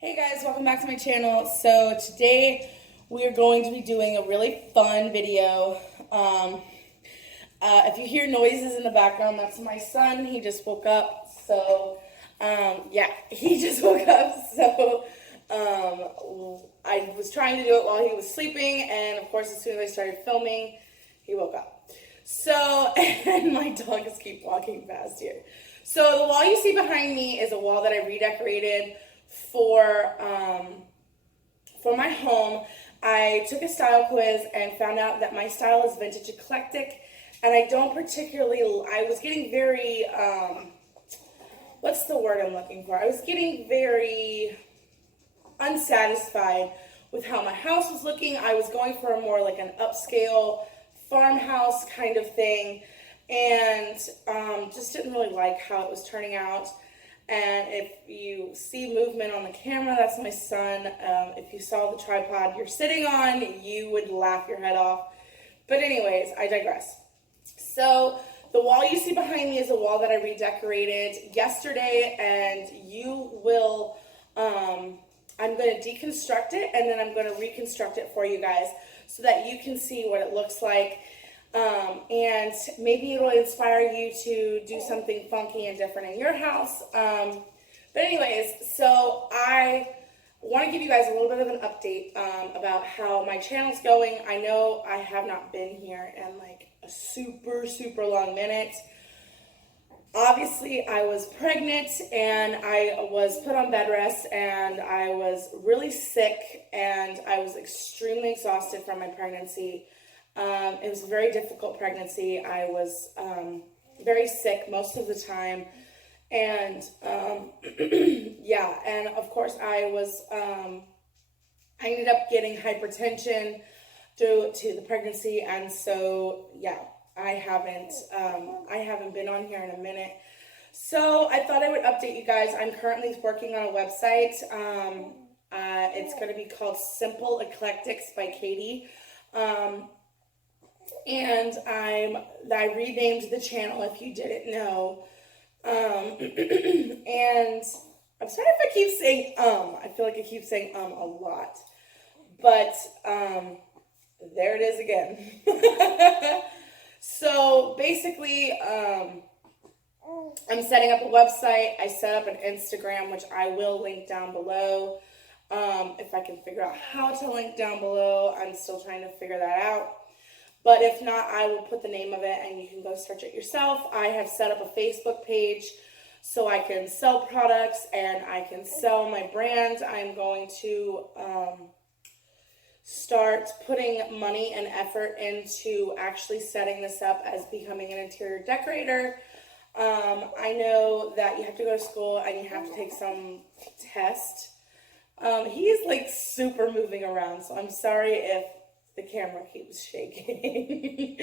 Hey guys, welcome back to my channel. So today we are going to be doing a really fun video. If you hear noises in the background, that's my son. He just woke up. So yeah, he just woke up. So I was trying to do it while he was sleeping, and of course as soon as I started filming, he woke up. So, and my dogs keep walking past here. So the wall you see behind me is a wall that I redecorated for my home. I took a style quiz and found out that my style is vintage eclectic, and I don't particularly, I was getting very, what's the word I'm looking for? I was getting very unsatisfied with how my house was looking. I was going for a more like an upscale farmhouse kind of thing, and just didn't really like how it was turning out. And if you see movement on the camera, that's my son. If you saw the tripod you're sitting on, you would laugh your head off. But anyways, I digress. So the wall you see behind me is a wall that I redecorated yesterday, and you will, I'm going to deconstruct it, and then I'm going to reconstruct it for you guys so that you can see what it looks like. And maybe it'll inspire you to do something funky and different in your house. But anyways, so I want to give you guys a little bit of an update about how my channel's going. I know I have not been here in like a super long minute. Obviously, I was pregnant and I was put on bed rest, and I was really sick, and I was extremely exhausted from my pregnancy. It was a very difficult pregnancy. I was very sick most of the time, and yeah, and of course I ended up getting hypertension due to the pregnancy, and so yeah, I haven't been on here in a minute. So I thought I would update you guys. I'm currently working on a website. It's going to be called Simple Eclectics by Katie. And I renamed the channel, if you didn't know. And I'm sorry if I keep saying I feel like I keep saying a lot. But there it is again. So basically, I'm setting up a website. I set up an Instagram, which I will link down below. If I can figure out how to link down below, I'm still trying to figure that out. But if not, I will put the name of it and you can go search it yourself. I have set up a Facebook page so I can sell products and I can sell my brand. I'm going to start putting money and effort into actually setting this up as becoming an interior decorator. I know that you have to go to school and you have to take some test. He's like super moving around, so I'm sorry if the camera keeps shaking.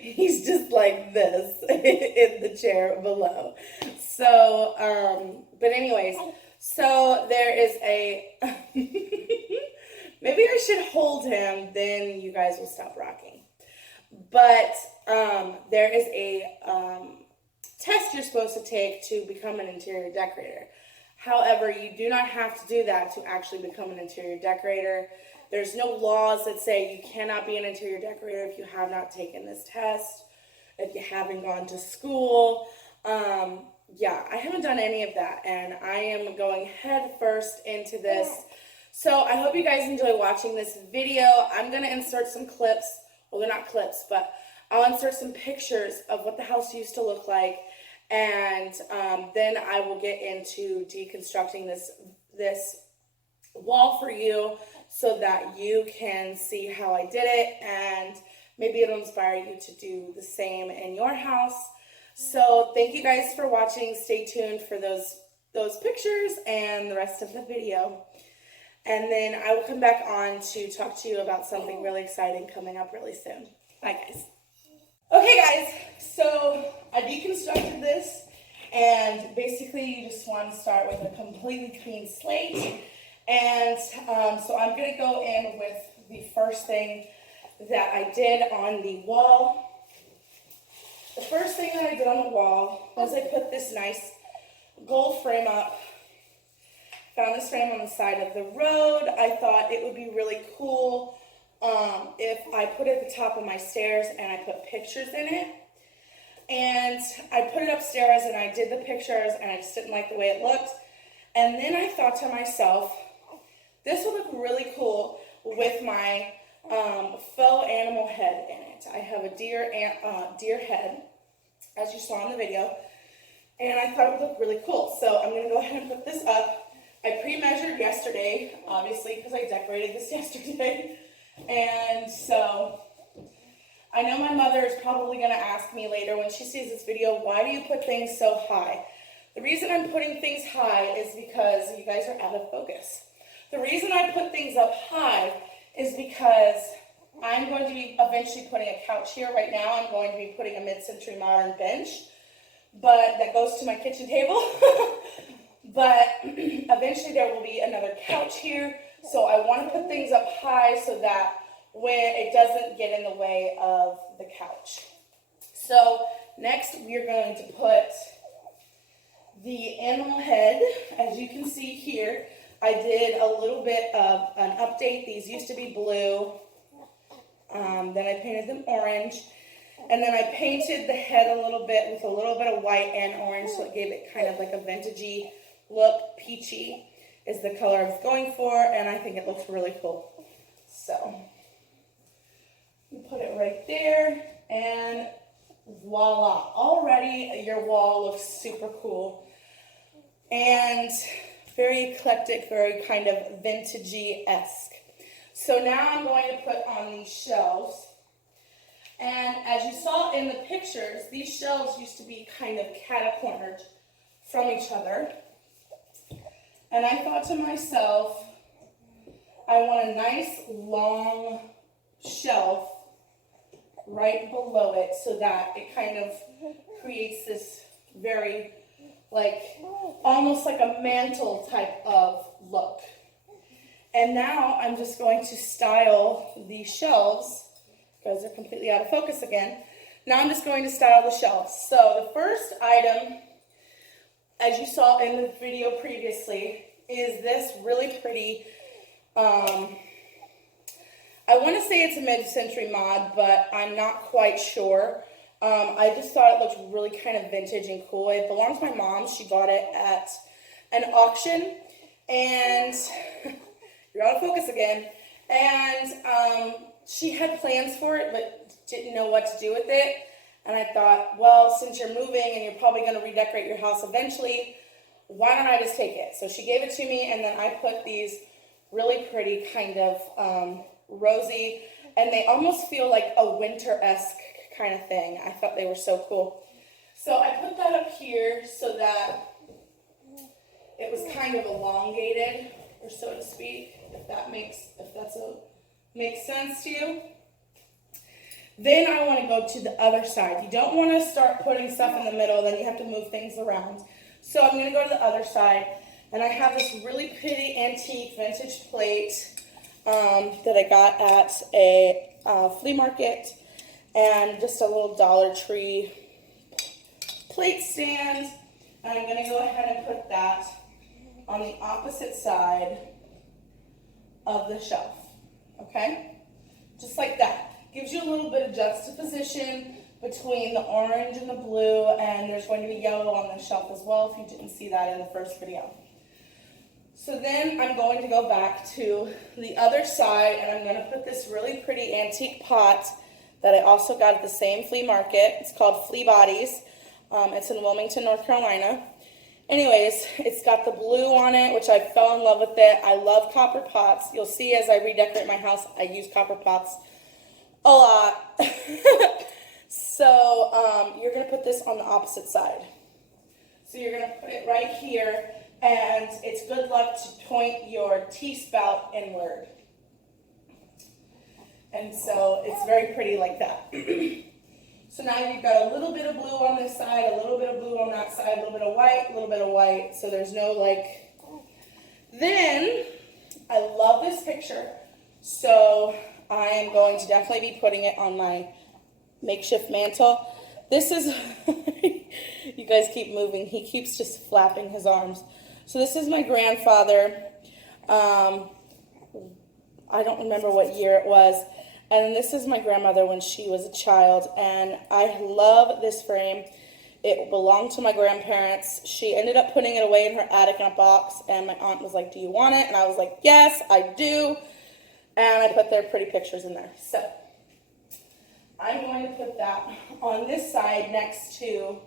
He's just like this in the chair below. So, but anyways, so there is a, maybe I should hold him, then you guys will stop rocking. But there is a test you're supposed to take to become an interior decorator. However, you do not have to do that to actually become an interior decorator. There's no laws that say you cannot be an interior decorator if you have not taken this test, if you haven't gone to school. Yeah, I haven't done any of that, and I am going head first into this. So I hope you guys enjoy watching this video. I'm going to insert some clips. Well, they're not clips, but I'll insert some pictures of what the house used to look like, and then I will get into deconstructing this wall for you so that you can see how I did it, and maybe it'll inspire you to do the same in your house. So thank you guys for watching. Stay tuned for those pictures and the rest of the video. And then I will come back on to talk to you about something really exciting coming up really soon. Bye guys. Okay guys, so I deconstructed this, and basically you just want to start with a completely clean slate. And so I'm going to go in with the first thing that I did on the wall. The first thing that I did on the wall was I put this nice gold frame up Found this frame on the side of the road. I thought it would be really cool if I put it at the top of my stairs and I put pictures in it. And I put it upstairs and I did the pictures and I just didn't like the way it looked. And then I thought to myself, this would look really cool with my faux animal head in it. I have a deer head, as you saw in the video, and I thought it would look really cool. So I'm going to go ahead and put this up. I pre-measured yesterday, obviously, because I decorated this yesterday. And so I know my mother is probably going to ask me later when she sees this video, why do you put things so high? The reason I'm putting things high is because you guys are out of focus. The reason I put things up high is because I'm going to be eventually putting a couch here. Right now I'm going to be putting a mid-century modern bench, but that goes to my kitchen table. But eventually there will be another couch here. So I want to put things up high so that when it doesn't get in the way of the couch. So next we are going to put the animal head. As you can see here, I did a little bit of an update. These used to be blue. Then I painted them orange. And then I painted the head a little bit with a little bit of white and orange, so it gave it kind of like a vintagey look. Peachy is the color I was going for, and I think it looks really cool. So you put it right there, and voila. Already your wall looks super cool. And very eclectic, very kind of vintagey-esque. So now I'm going to put on these shelves. And as you saw in the pictures, these shelves used to be kind of cat-cornered from each other. And I thought to myself, I want a nice long shelf right below it so that it kind of creates this very, like, almost like a mantle type of look. And now I'm just going to style these shelves. You guys are completely out of focus again. Now I'm just going to style the shelves. So the first item, as you saw in the video previously, is this really pretty, I want to say it's a mid-century mod, but I'm not quite sure. I just thought it looked really kind of vintage and cool. It belongs to my mom. She bought it at an auction, and you're out of focus again. And she had plans for it, but didn't know what to do with it. And I thought, well, since you're moving and you're probably going to redecorate your house eventually, why don't I just take it? So she gave it to me, and then I put these really pretty kind of rosy, and they almost feel like a winter-esque kind of thing. I thought they were so cool. So I put that up here so that it was kind of elongated, or so to speak, if that makes sense to you. Then I want to go to the other side. You don't want to start putting stuff in the middle, then you have to move things around. So I'm going to go to the other side, and I have this really pretty antique vintage plate that I got at a flea market, and just a little Dollar Tree plate stand. And I'm going to go ahead and put that on the opposite side of the shelf, okay? Just like that. Gives you a little bit of juxtaposition between the orange and the blue, and there's going to be yellow on the shelf as well if you didn't see that in the first video. So then I'm going to go back to the other side, and I'm going to put this really pretty antique pot that I also got at the same flea market. It's called Flea Bodies. It's in Wilmington, North Carolina. Anyways, it's got the blue on it, which I fell in love with it. I love copper pots. You'll see as I redecorate my house, I use copper pots a lot. So you're going to put this on the opposite side. So you're going to put it right here, and it's good luck to point your T-spout inward. And so it's very pretty like that. So now you've got a little bit of blue on this side, a little bit of blue on that side, a little bit of white, a little bit of white. So there's no like. Then I love this picture. So I am going to definitely be putting it on my makeshift mantle. This is, you guys keep moving. He keeps just flapping his arms. So this is my grandfather. I don't remember what year it was. And this is my grandmother when she was a child. And I love this frame. It belonged to my grandparents. She ended up putting it away in her attic in a box. And my aunt was like, do you want it? And I was like, yes, I do. And I put their pretty pictures in there. So I'm going to put that on this side next to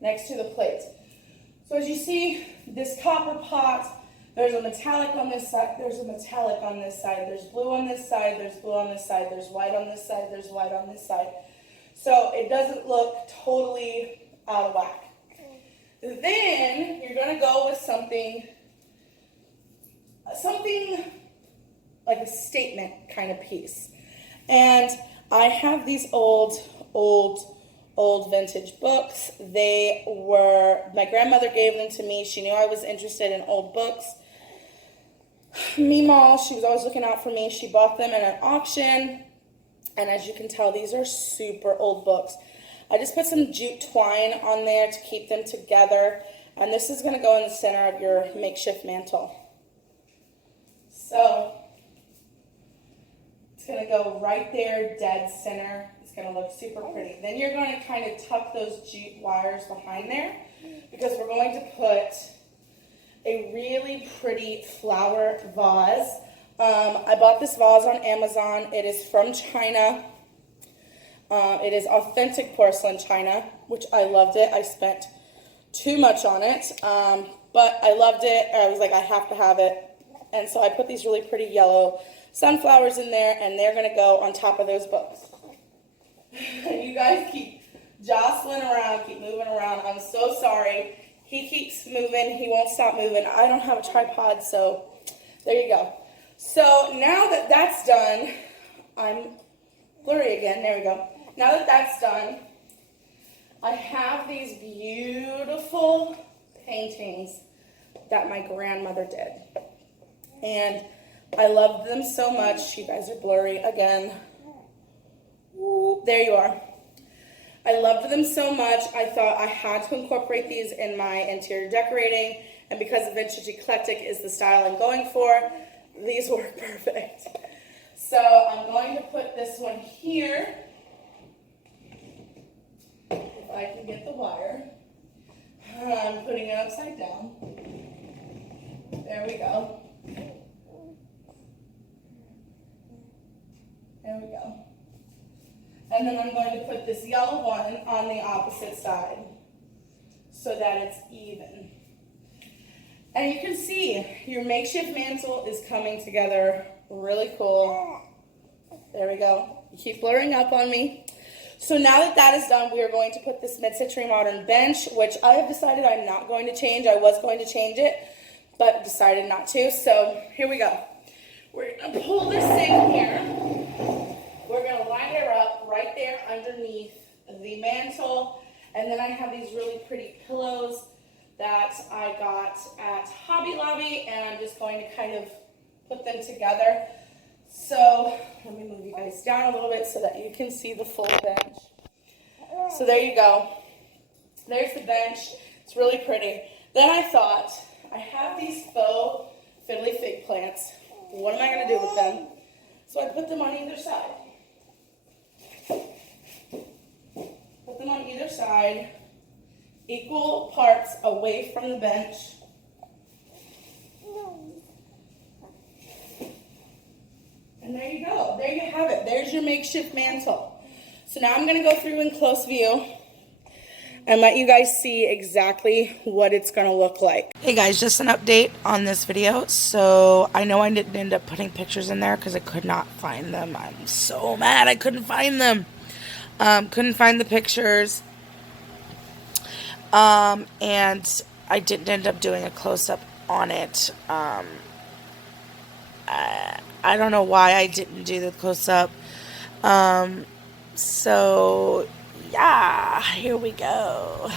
the plate. So as you see, this copper pot, there's a metallic on this side, there's a metallic on this side, there's blue on this side, there's blue on this side, there's white on this side, there's white on this side. So it doesn't look totally out of whack. Then you're going to go with something like a statement kind of piece. And I have these old vintage books. My grandmother gave them to me. She knew I was interested in old books. Meemaw, she was always looking out for me. She bought them at an auction. And as you can tell, these are super old books. I just put some jute twine on there to keep them together. And this is going to go in the center of your makeshift mantle. So it's going to go right there, dead center. It's going to look super pretty. Then you're going to kind of tuck those jute wires behind there because we're going to put a really pretty flower vase. I bought this vase on Amazon. It is from China. It is authentic porcelain China, which I loved it. I spent too much on it, but I loved it. I was like, I have to have it. And so I put these really pretty yellow sunflowers in there, and they're going to go on top of those books. You guys keep jostling around, keep moving around. I'm so sorry. He keeps moving. He won't stop moving. I don't have a tripod, so there you go. So now that that's done, I'm blurry again. There we go. Now that that's done, I have these beautiful paintings that my grandmother did. And I loved them so much. You guys are blurry again. Ooh, there you are. I loved them so much, I thought I had to incorporate these in my interior decorating. And because vintage eclectic is the style I'm going for, these work perfect. So I'm going to put this one here. If I can get the wire. I'm putting it upside down. There we go. There we go. And then I'm going to put this yellow one on the opposite side so that it's even. And you can see your makeshift mantle is coming together really cool. There we go. You keep blurring up on me. So now that that is done, we are going to put this mid-century modern bench, which I have decided I'm not going to change. I was going to change it, but decided not to. So here we go. We're going to pull this in here. We're going to line her up right there underneath the mantle. And then I have these really pretty pillows that I got at Hobby Lobby, and I'm just going to kind of put them together. So let me move you guys down a little bit so that you can see the full bench. So there you go. There's the bench. It's really pretty. Then I thought, I have these faux fiddly fig plants. What am I going to do with them? So I put them on either side. Put them on either side, equal parts away from the bench. And there you go. There you have it. There's your makeshift mantle. So now I'm going to go through in close view and let you guys see exactly what it's going to look like. Hey guys, just an update on this video. So I know I didn't end up putting pictures in there because I could not find them. I'm so mad I couldn't find them. Couldn't find the pictures. And I didn't end up doing a close-up on it. I don't know why I didn't do the close-up. So, yeah, here we go.